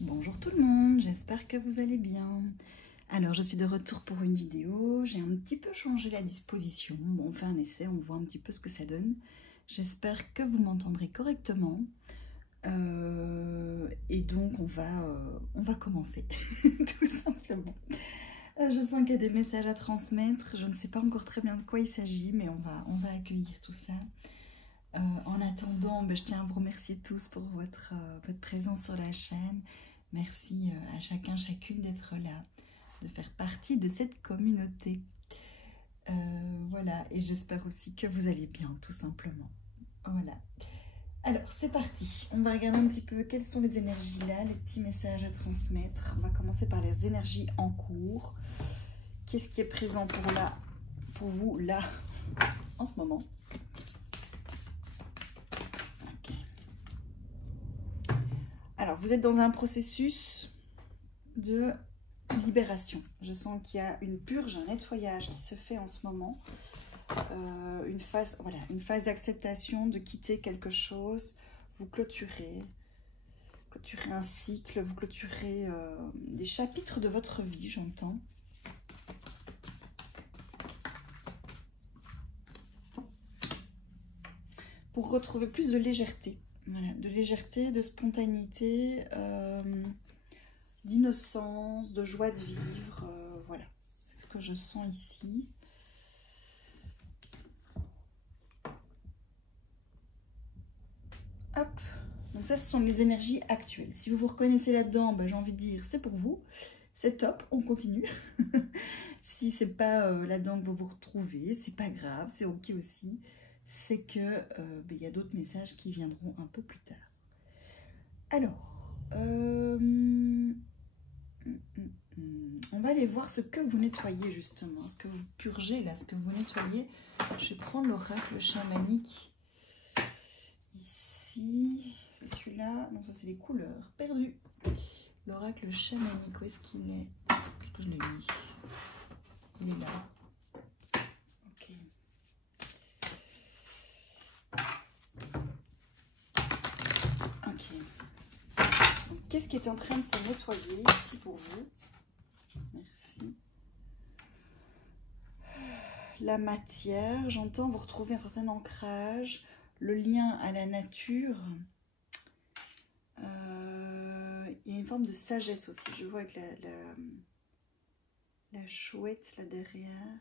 Bonjour tout le monde, j'espère que vous allez bien. Alors je suis de retour pour une vidéo, j'ai un petit peu changé la disposition. Bon, on fait un essai, on voit un petit peu ce que ça donne. J'espère que vous m'entendrez correctement. Et donc on va commencer, tout simplement. Je sens qu'il y a des messages à transmettre, je ne sais pas encore très bien de quoi il s'agit, mais on va accueillir tout ça. En attendant, je tiens à vous remercier tous pour votre présence sur la chaîne. Merci à chacun, chacune d'être là, de faire partie de cette communauté. Voilà, et j'espère aussi que vous allez bien, tout simplement. Voilà. Alors, c'est parti. On va regarder un petit peu quelles sont les énergies là, les petits messages à transmettre. On va commencer par les énergies en cours. Qu'est-ce qui est présent pour vous là, en ce moment? Alors, vous êtes dans un processus de libération. Je sens qu'il y a une purge, un nettoyage qui se fait en ce moment. Une phase d'acceptation, de quitter quelque chose. Vous clôturez un cycle, vous clôturez des chapitres de votre vie, j'entends. Pour retrouver plus de légèreté. Voilà, de légèreté, de spontanéité, d'innocence, de joie de vivre. Voilà, c'est ce que je sens ici. Hop, donc ça, ce sont les énergies actuelles. Si vous vous reconnaissez là-dedans, j'ai envie de dire, c'est pour vous. C'est top, on continue. Si c'est pas là-dedans que vous vous retrouvez, c'est pas grave, c'est ok aussi. C'est que y a d'autres messages qui viendront un peu plus tard. Alors, on va aller voir ce que vous nettoyez justement, ce que vous purgez là, ce que vous nettoyez. Je vais prendre l'oracle chamanique ici. C'est celui-là. Non, ça c'est les couleurs. Perdu. L'oracle chamanique, où est-ce qu'il est? Est-ce que je l'ai mis? Il est là. Ok. Ok. Qu'est-ce qui est en train de se nettoyer ici pour vous? Merci. La matière, j'entends vous retrouver un certain ancrage, le lien à la nature. Il y a une forme de sagesse aussi. Je vois avec la chouette là derrière.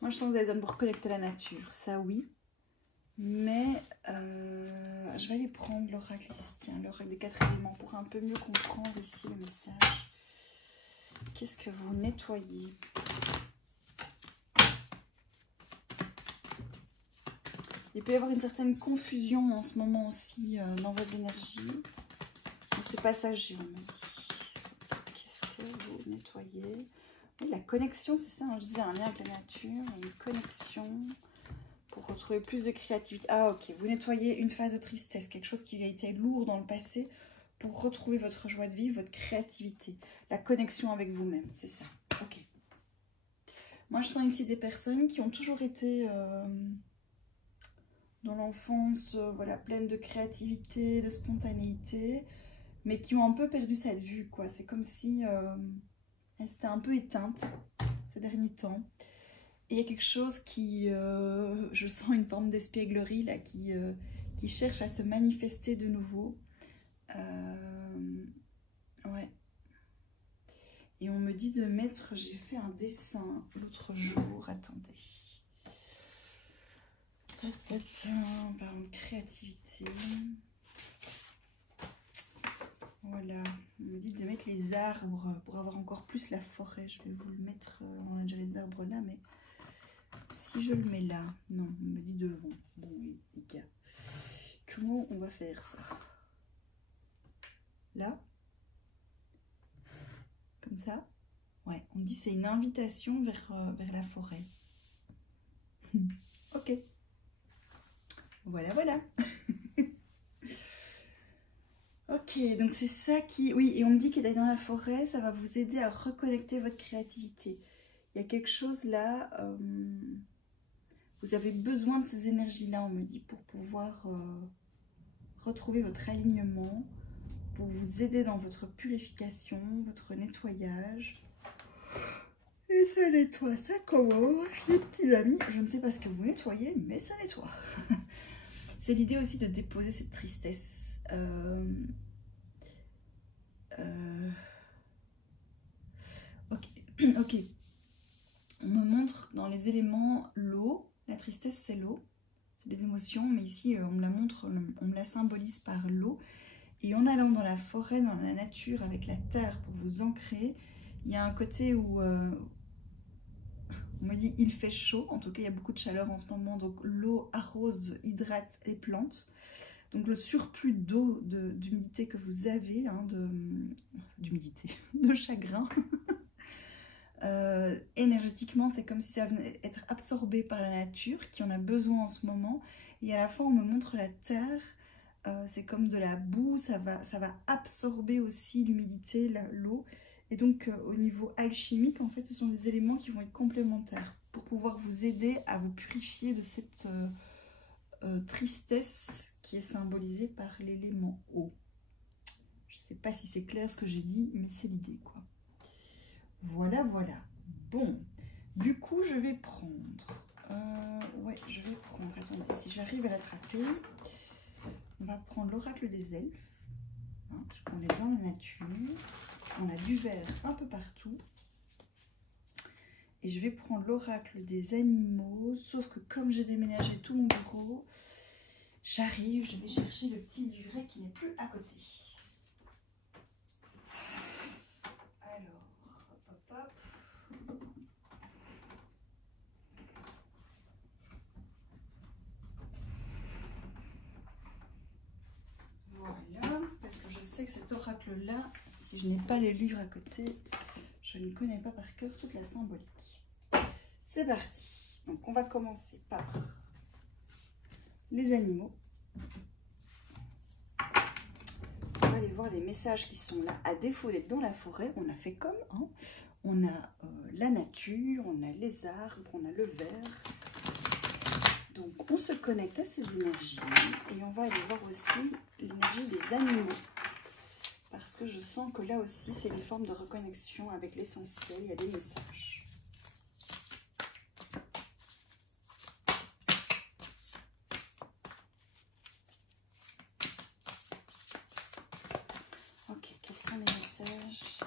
Moi, je sens que vous avez besoin de vous reconnecter à la nature. Ça, oui. Mais je vais aller prendre l'oracle ici. Tiens, l'oracle des 4 éléments pour un peu mieux comprendre ici le message. Qu'est-ce que vous nettoyez? Il peut y avoir une certaine confusion en ce moment aussi dans vos énergies. C'est passager, on me dit. Qu'est-ce que vous nettoyez? Oui, la connexion, c'est ça, hein, je disais, un lien avec la nature, une connexion pour retrouver plus de créativité. Ah, ok, vous nettoyez une phase de tristesse, quelque chose qui a été lourd dans le passé pour retrouver votre joie de vivre, votre créativité, la connexion avec vous-même, c'est ça. Ok. Moi, je sens ici des personnes qui ont toujours été... dans l'enfance, voilà, pleine de créativité, de spontanéité, mais qui ont un peu perdu cette vue, quoi. C'est comme si elle s'était un peu éteinte ces derniers temps. Et il y a quelque chose qui, je sens une forme d'espièglerie là, qui cherche à se manifester de nouveau. Ouais. Et on me dit de mettre, j'ai fait un dessin l'autre jour, attendez. Par une créativité. Voilà, on me dit de mettre les arbres pour avoir encore plus la forêt. Je vais vous le mettre, on a déjà les arbres là, mais si je le mets là, non, on me dit devant. Bon, oui, les gars, comment on va faire ça? Là? Comme ça? Ouais, on me dit c'est une invitation vers la forêt. Ok. Voilà, voilà. Ok, donc c'est ça qui... Oui, et on me dit que d'aller dans la forêt, ça va vous aider à reconnecter votre créativité. Il y a quelque chose là... vous avez besoin de ces énergies-là, on me dit, pour pouvoir retrouver votre alignement, pour vous aider dans votre purification, votre nettoyage. Et ça nettoie, ça commence, les petits amis. Je ne sais pas ce que vous nettoyez, mais ça nettoie. C'est l'idée aussi de déposer cette tristesse. Ok. On me montre dans les éléments l'eau. La tristesse, c'est l'eau. C'est les émotions, mais ici, on me la montre, on me la symbolise par l'eau. Et en allant dans la forêt, dans la nature, avec la terre, pour vous ancrer, il y a un côté où... on me dit il fait chaud, en tout cas il y a beaucoup de chaleur en ce moment, donc l'eau arrose, hydrate les plantes. Donc le surplus d'eau, d'humidité que vous avez, hein, d'humidité, de chagrin, énergétiquement c'est comme si ça venait être absorbé par la nature qui en a besoin en ce moment. Et à la fois on me montre la terre, c'est comme de la boue, ça va absorber aussi l'humidité, l'eau. Et donc, au niveau alchimique, en fait, ce sont des éléments qui vont être complémentaires pour pouvoir vous aider à vous purifier de cette tristesse qui est symbolisée par l'élément eau. Je ne sais pas si c'est clair ce que j'ai dit, mais c'est l'idée, quoi. Voilà, voilà. Bon, du coup, je vais prendre... Attendez, si j'arrive à l'attraper, on va prendre l'oracle des elfes, hein, parce qu'on est dans la nature. On a du vert un peu partout. Et je vais prendre l'oracle des animaux. Sauf que comme j'ai déménagé tout mon bureau, j'arrive, je vais chercher le petit livret qui n'est plus à côté. Alors, hop. Voilà, parce que je sais que cet oracle-là, si je n'ai pas les livres à côté, je ne connais pas par cœur toute la symbolique. C'est parti. Donc on va commencer par les animaux. On va aller voir les messages qui sont là. À défaut d'être dans la forêt, on a fait comme, hein. On a la nature, on a les arbres, on a le vert. Donc on se connecte à ces énergies et on va aller voir aussi l'énergie des animaux. Parce que je sens que là aussi, c'est une forme de reconnexion avec l'essentiel. Il y a des messages. Ok, quels sont les messages?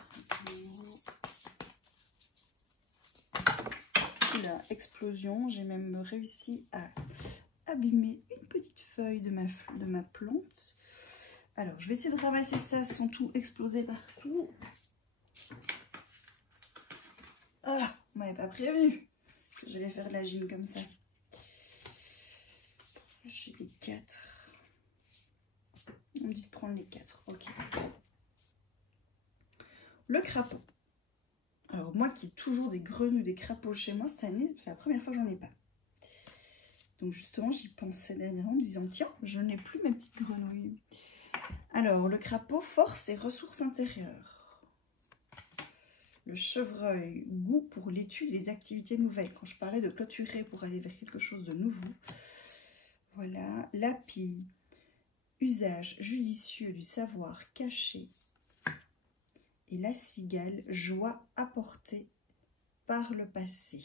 Oula, explosion. J'ai même réussi à abîmer une petite feuille de ma plante. Alors, je vais essayer de ramasser ça sans tout exploser partout. Ah, on m'avait pas prévenu que j'allais faire de la gym comme ça. J'ai les 4. On me dit de prendre les 4. Ok. Le crapaud. Alors, moi qui ai toujours des grenouilles, des crapauds chez moi, cette année, c'est la première fois que j'en ai pas. Donc, justement, j'y pensais dernièrement en me disant, tiens, je n'ai plus ma petite grenouille. Alors, le crapaud, force et ressources intérieures. Le chevreuil, goût pour l'étude et les activités nouvelles. Quand je parlais de clôturer pour aller vers quelque chose de nouveau. Voilà. La pie, usage judicieux du savoir caché. Et la cigale, joie apportée par le passé.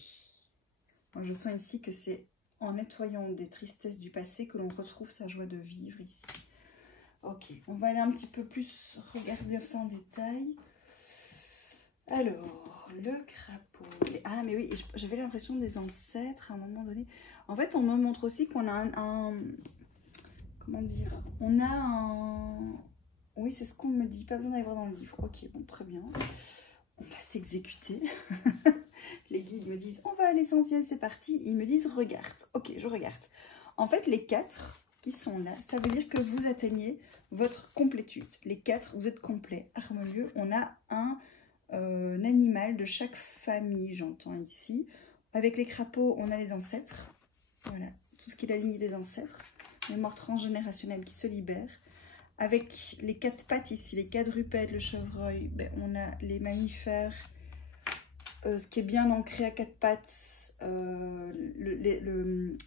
Moi, je sens ici que c'est en nettoyant des tristesses du passé que l'on retrouve sa joie de vivre ici. Ok, on va aller un petit peu plus regarder ça en détail. Alors, le crapaud. Ah, mais oui, j'avais l'impression des ancêtres à un moment donné. En fait, on me montre aussi qu'on a comment dire? On a un... Oui, c'est ce qu'on me dit. Pas besoin d'aller voir dans le livre. Ok, bon, très bien. On va s'exécuter. Les guides me disent, on va à l'essentiel, c'est parti. Ils me disent, regarde. Ok, je regarde. En fait, les 4... qui sont là, ça veut dire que vous atteignez votre complétude. Les 4, vous êtes complet, harmonieux. On a un animal de chaque famille, j'entends ici. Avec les crapauds, on a les ancêtres. Voilà, tout ce qui est la lignée des ancêtres. Mémoire transgénérationnelle qui se libère. Avec les 4 pattes ici, les quadrupèdes, le chevreuil, ben, on a les mammifères ce qui est bien ancré à quatre pattes,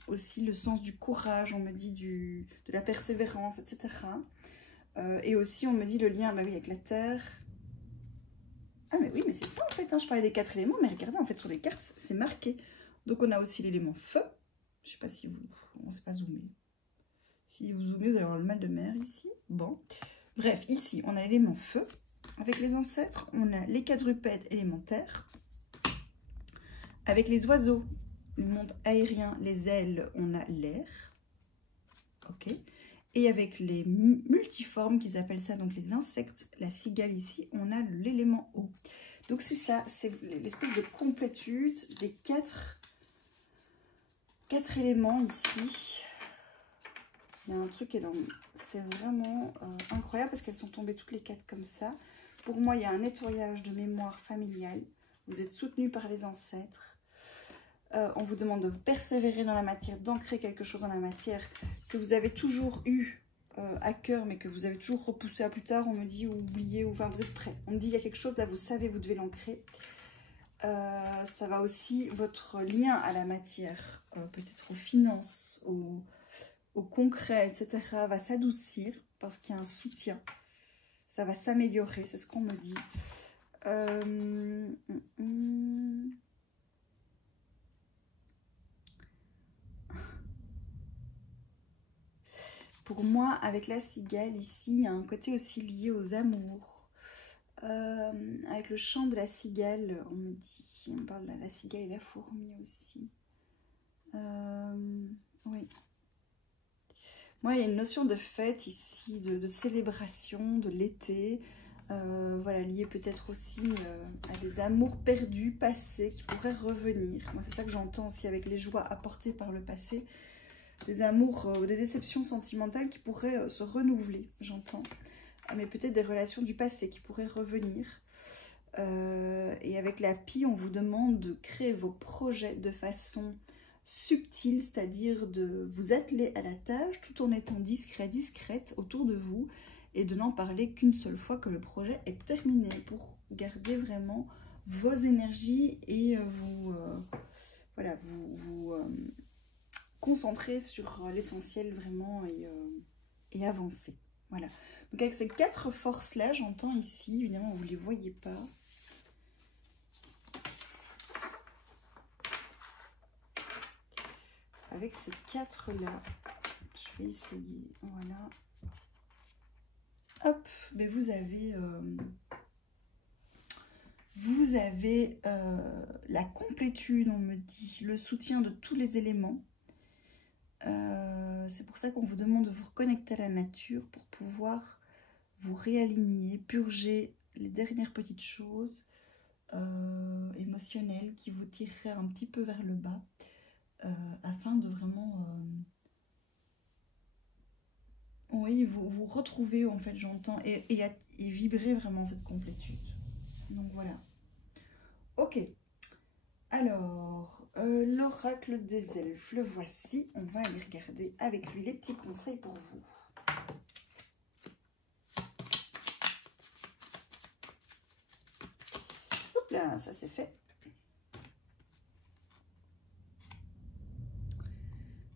aussi le sens du courage, on me dit de la persévérance, etc. Et aussi on me dit le lien bah oui, avec la terre. Ah mais oui, mais c'est ça en fait, hein, je parlais des 4 éléments, mais regardez, en fait sur les cartes, c'est marqué. Donc on a aussi l'élément feu, je sais pas si vous... on ne sait pas zoomer. Si vous zoomez, vous allez avoir le mal de mer ici. Bon, bref, ici on a l'élément feu, avec les ancêtres, on a les quadrupèdes élémentaires. Avec les oiseaux, le monde aérien, les ailes, on a l'air. Ok. Et avec les multiformes, qu'ils appellent ça, donc les insectes, la cigale ici, on a l'élément eau. Donc c'est ça, c'est l'espèce de complétude des quatre éléments ici. Il y a un truc énorme. C'est vraiment incroyable parce qu'elles sont tombées toutes les 4 comme ça. Pour moi, il y a un nettoyage de mémoire familiale. Vous êtes soutenu par les ancêtres. On vous demande de persévérer dans la matière, d'ancrer quelque chose dans la matière que vous avez toujours eu à cœur, mais que vous avez toujours repoussé à plus tard. On me dit, ou oublié, ou enfin vous êtes prêt. On me dit, il y a quelque chose, là vous savez, vous devez l'ancrer. Ça va aussi, votre lien à la matière, peut-être aux finances, au concret, etc., va s'adoucir parce qu'il y a un soutien. Ça va s'améliorer, c'est ce qu'on me dit. Pour moi, avec la cigale, ici, il y a un côté aussi lié aux amours. Avec le chant de la cigale, on me dit, on parle de la cigale et la fourmi aussi. Oui. Moi, il y a une notion de fête ici, de célébration, de l'été. Voilà, lié peut-être aussi à des amours perdus, passés, qui pourraient revenir. Moi, c'est ça que j'entends aussi avec les joies apportées par le passé. Des amours ou des déceptions sentimentales qui pourraient se renouveler, j'entends. Mais peut-être des relations du passé qui pourraient revenir. Et avec la pie, on vous demande de créer vos projets de façon subtile, c'est-à-dire de vous atteler à la tâche tout en étant discret, discrète autour de vous et de n'en parler qu'une seule fois que le projet est terminé pour garder vraiment vos énergies et voilà, vous concentrer sur l'essentiel vraiment et avancer. Voilà. Donc avec ces 4 forces-là, j'entends ici, évidemment vous ne les voyez pas. Avec ces 4-là, je vais essayer, voilà. Hop, mais vous avez la complétude, on me dit, le soutien de tous les éléments. C'est pour ça qu'on vous demande de vous reconnecter à la nature pour pouvoir vous réaligner, purger les dernières petites choses émotionnelles qui vous tireraient un petit peu vers le bas afin de vraiment oui, vous retrouver en fait, j'entends, et vibrer vraiment cette complétude. Donc voilà. Ok. Alors, l'oracle des elfes, le voici. On va aller regarder avec lui les petits conseils pour vous. Hop là, ça c'est fait.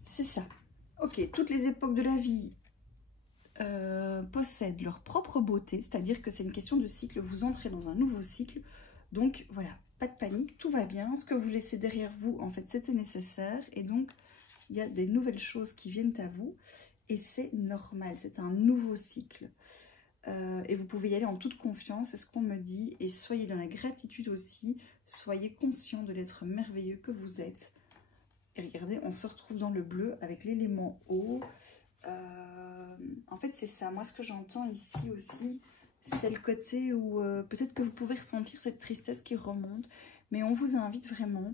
C'est ça. Ok, toutes les époques de la vie possèdent leur propre beauté, c'est-à-dire que c'est une question de cycle. Vous entrez dans un nouveau cycle. Donc voilà, pas de panique, tout va bien. Ce que vous laissez derrière vous, en fait, c'était nécessaire. Et donc, il y a des nouvelles choses qui viennent à vous. Et c'est normal, c'est un nouveau cycle. Et vous pouvez y aller en toute confiance, c'est ce qu'on me dit. Et soyez dans la gratitude aussi. Soyez conscient de l'être merveilleux que vous êtes. Et regardez, on se retrouve dans le bleu avec l'élément eau. En fait, c'est ça. Moi, ce que j'entends ici aussi, c'est le côté où peut-être que vous pouvez ressentir cette tristesse qui remonte. Mais on vous invite vraiment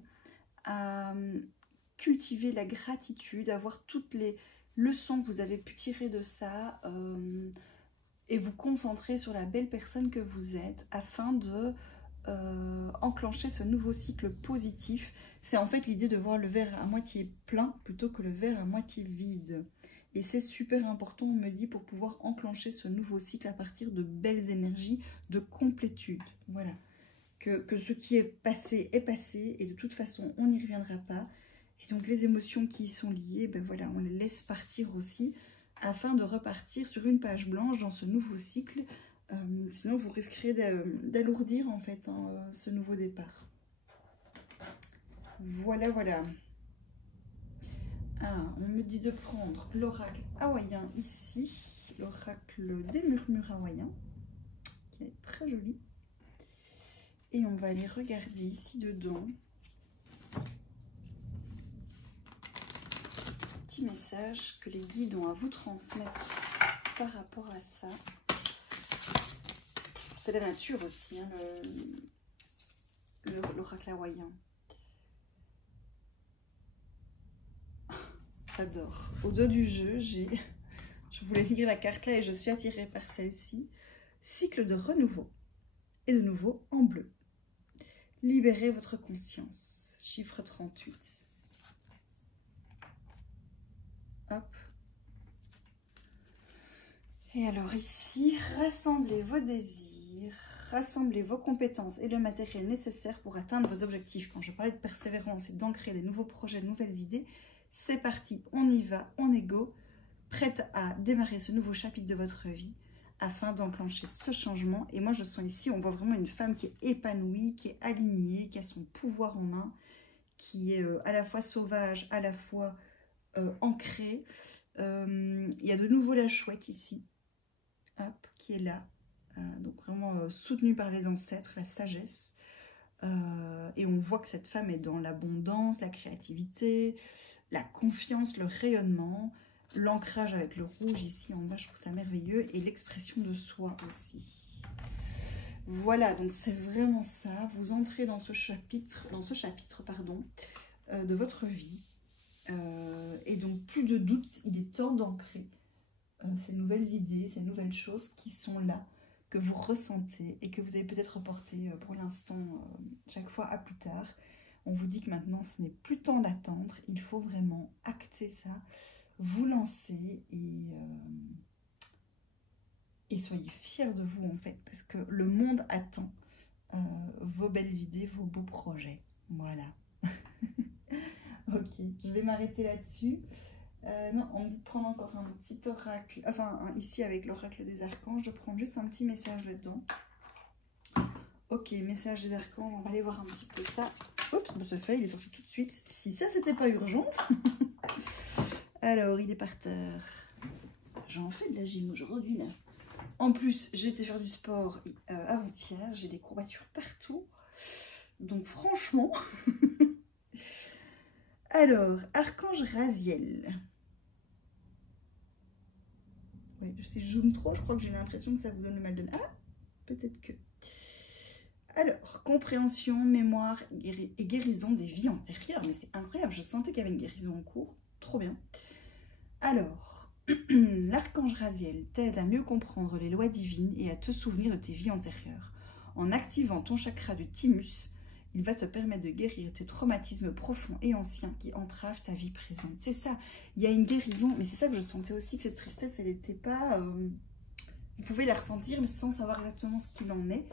à cultiver la gratitude, à voir toutes les leçons que vous avez pu tirer de ça et vous concentrer sur la belle personne que vous êtes afin de enclencher ce nouveau cycle positif. C'est en fait l'idée de voir le verre à moitié plein plutôt que le verre à moitié vide. Et c'est super important, on me dit, pour pouvoir enclencher ce nouveau cycle à partir de belles énergies de complétude. Voilà. que ce qui est passé, et de toute façon, on n'y reviendra pas. Et donc, les émotions qui y sont liées, ben voilà, on les laisse partir aussi, afin de repartir sur une page blanche dans ce nouveau cycle. Sinon, vous risquerez d'alourdir, en fait, hein, ce nouveau départ. Voilà, voilà. Ah, on me dit de prendre l'oracle hawaïen ici, l'oracle des murmures hawaïens, qui est très joli. Et on va aller regarder ici dedans. Petit message que les guides ont à vous transmettre par rapport à ça. C'est la nature aussi, hein, l'oracle hawaïen. J'adore. Au dos du jeu, je voulais lire la carte là et je suis attirée par celle-ci. Cycle de renouveau. Et de nouveau en bleu. Libérez votre conscience. Chiffre 38. Hop. Et alors ici, rassemblez vos désirs, rassemblez vos compétences et le matériel nécessaire pour atteindre vos objectifs. Quand je parlais de persévérance et d'ancrer des nouveaux projets, de nouvelles idées, c'est parti, on y va, on est go, prête à démarrer ce nouveau chapitre de votre vie afin d'enclencher ce changement. Et moi, je sens ici, on voit vraiment une femme qui est épanouie, qui est alignée, qui a son pouvoir en main, qui est à la fois sauvage, à la fois ancrée. Il y a de nouveau la chouette ici, hop, qui est là, donc vraiment soutenue par les ancêtres, la sagesse. Et on voit que cette femme est dans l'abondance, la créativité, la confiance, le rayonnement, l'ancrage avec le rouge ici en bas, je trouve ça merveilleux, et l'expression de soi aussi. Voilà, donc c'est vraiment ça, vous entrez dans ce chapitre pardon, de votre vie, et donc plus de doute, il est temps d'ancrer ces nouvelles idées, ces nouvelles choses qui sont là, que vous ressentez et que vous avez peut-être reporté pour l'instant chaque fois à plus tard. On vous dit que maintenant, ce n'est plus temps d'attendre. Il faut vraiment acter ça, vous lancer et soyez fiers de vous, en fait, parce que le monde attend vos belles idées, vos beaux projets. Voilà. Ok, je vais m'arrêter là-dessus. Non, on me dit de prendre encore un petit oracle, enfin, ici avec l'oracle des archanges, de prendre juste un petit message là-dedans. Ok, message des archanges, on va aller voir un petit peu ça. Oups, ce fait, il est sorti tout de suite. Si ça, c'était pas urgent. Alors, il est par terre. J'en fais de la gym aujourd'hui, là. En plus, j'ai été faire du sport avant-hier. J'ai des courbatures partout. Donc, franchement... Alors, Archange Raziel. Oui, si je zoome trop, je crois que j'ai l'impression que ça vous donne le mal de... Ah, peut-être que... Alors, compréhension, mémoire et guérison des vies antérieures. Mais c'est incroyable, je sentais qu'il y avait une guérison en cours. Trop bien. Alors, l'archange Raziel t'aide à mieux comprendre les lois divines et à te souvenir de tes vies antérieures. En activant ton chakra du thymus, il va te permettre de guérir tes traumatismes profonds et anciens qui entravent ta vie présente. C'est ça, il y a une guérison, mais c'est ça que je sentais aussi, que cette tristesse, elle n'était pas... vous pouvez la ressentir, mais sans savoir exactement ce qu'il en est.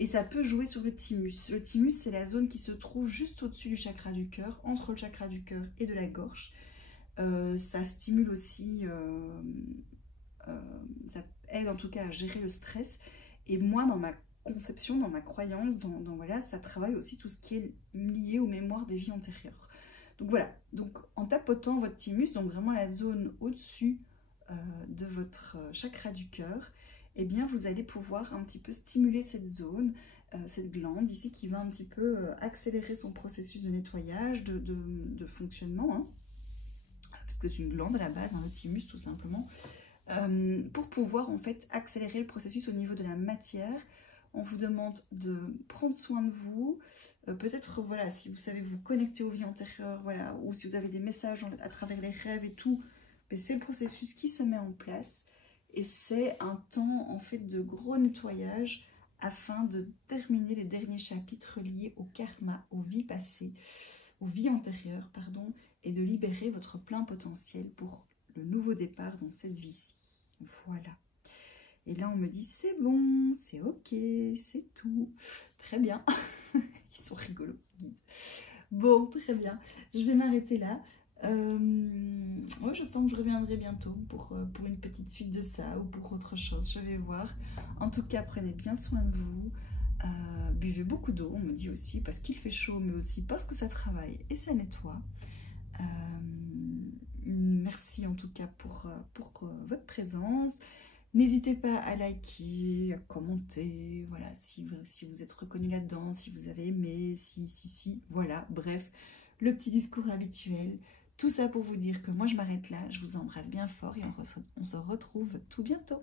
Et ça peut jouer sur le thymus. Le thymus, c'est la zone qui se trouve juste au-dessus du chakra du cœur, entre le chakra du cœur et de la gorge. Ça stimule aussi, ça aide en tout cas à gérer le stress. Et moi, dans ma conception, dans ma croyance, voilà, ça travaille aussi tout ce qui est lié aux mémoires des vies antérieures. Donc voilà, donc en tapotant votre thymus, donc vraiment la zone au-dessus de votre chakra du cœur, eh bien vous allez pouvoir un petit peu stimuler cette zone, cette glande ici qui va un petit peu accélérer son processus de nettoyage, de fonctionnement, hein, parce que c'est une glande à la base, hein, le thymus tout simplement, pour pouvoir en fait accélérer le processus au niveau de la matière. On vous demande de prendre soin de vous, peut-être voilà, si vous savez vous connecter aux vies antérieures, voilà, ou si vous avez des messages à travers les rêves et tout, c'est le processus qui se met en place et c'est un temps en fait de gros nettoyage afin de terminer les derniers chapitres liés au karma, aux vies passées, aux vies antérieures, pardon, et de libérer votre plein potentiel pour le nouveau départ dans cette vie-ci. Voilà. Et là, on me dit, c'est bon, c'est ok, c'est tout. Très bien. Ils sont rigolos, guides. Bon, très bien. Je vais m'arrêter là. Ouais, je sens que je reviendrai bientôt pour une petite suite de ça ou pour autre chose. Je vais voir. En tout cas, prenez bien soin de vous. Buvez beaucoup d'eau, on me dit aussi, parce qu'il fait chaud, mais aussi parce que ça travaille et ça nettoie. Merci en tout cas pour votre présence. N'hésitez pas à liker, à commenter, voilà, si vous êtes reconnu là-dedans, si vous avez aimé, si, voilà, bref, le petit discours habituel. Tout ça pour vous dire que moi je m'arrête là, je vous embrasse bien fort et on se retrouve tout bientôt.